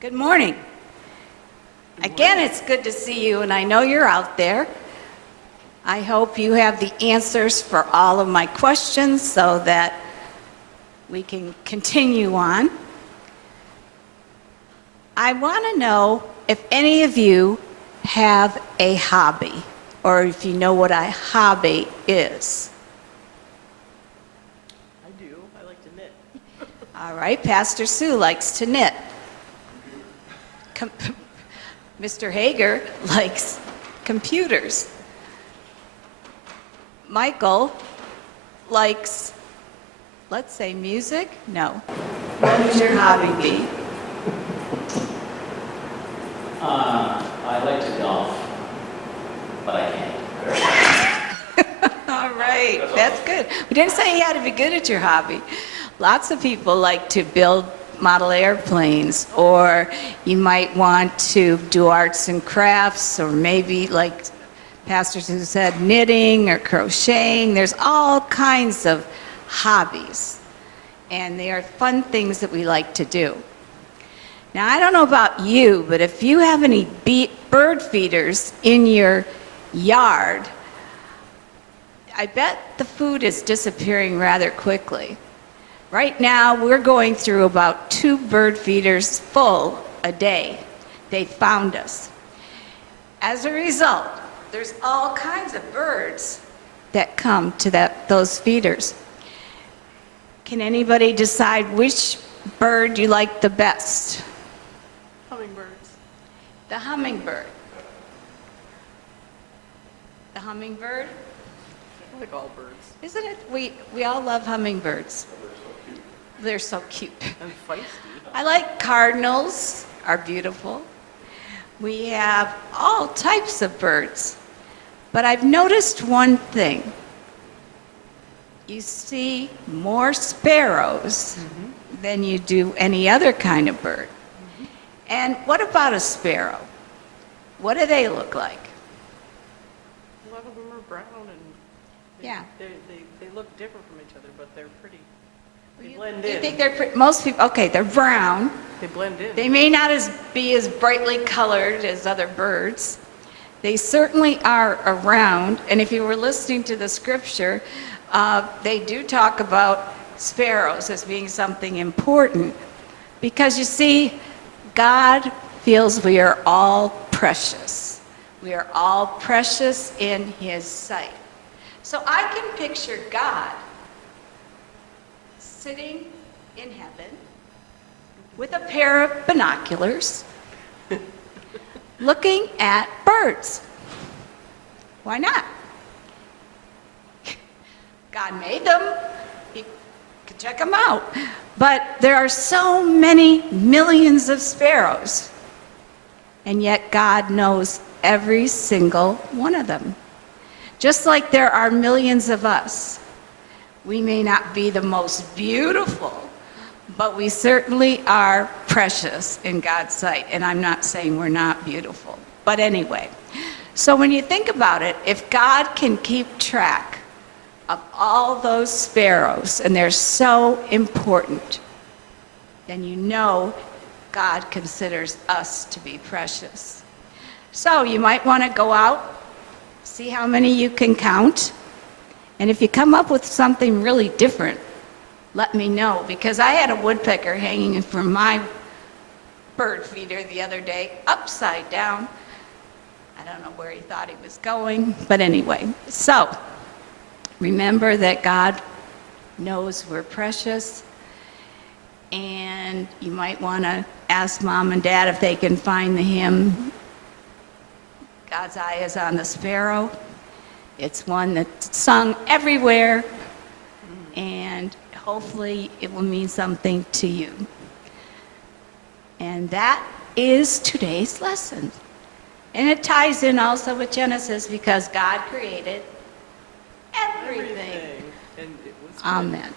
Good morning. Again, it's good to see you, and I know you're out there. I hope you have the answers for all of my questions so that we can continue on. I want to know if any of you have a hobby, or if you know what a hobby is. I do. I like to knit. All right, Pastor Sue likes to knit. Mr. Hager likes computers. Michael likes, let's say, music? No. What would your hobby be? I like to golf, but I can't. All right, that's good. We didn't say you had to be good at your hobby. Lots of people like to build model airplanes, or you might want to do arts and crafts, or maybe, like pastors who said, knitting or crocheting. There's all kinds of hobbies, and they are fun things that we like to do. Now, I don't know about you, but if you have any bird feeders in your yard, I bet the food is disappearing rather quickly. Right now, we're going through about 2 bird feeders full a day. They found us. As a result, there's all kinds of birds that come to those feeders. Can anybody decide which bird you like the best? Hummingbirds. The hummingbird. The hummingbird? I like all birds. Isn't it? We all love hummingbirds. They're so cute. And feisty. I like cardinals, are beautiful. We have all types of birds. But I've noticed one thing. You see more sparrows than you do any other kind of bird. And what about a sparrow? What do they look like? A lot of them are brown and Yeah. they look different from each other, but they're pretty. They You- blend you in. think they're most people, okay, they're brown. They blend in. They may not be as brightly colored as other birds. They certainly are around, and if you were listening to the scripture, they do talk about sparrows as being something important. Because you see, God feels we are all precious. We are all precious in His sight. So I can picture God sitting in heaven with a pair of binoculars looking at birds. Why not? God made them. He could check them out. But there are so many millions of sparrows, and yet God knows every single one of them. Just like there are millions of us. We may not be the most beautiful, but we certainly are precious in God's sight. And I'm not saying we're not beautiful. But anyway, so when you think about it, if God can keep track of all those sparrows, and they're so important, then you know God considers us to be precious. So you might want to go out, see how many you can count. And if you come up with something really different, let me know, because I had a woodpecker hanging from my bird feeder the other day, upside down. I don't know where he thought he was going, but anyway. So, remember that God knows we're precious, and you might want to ask Mom and Dad if they can find the hymn, God's Eye is on the Sparrow. It's one that's sung everywhere, and hopefully it will mean something to you. And that is today's lesson. And it ties in also with Genesis, because God created everything. And it was good. Amen.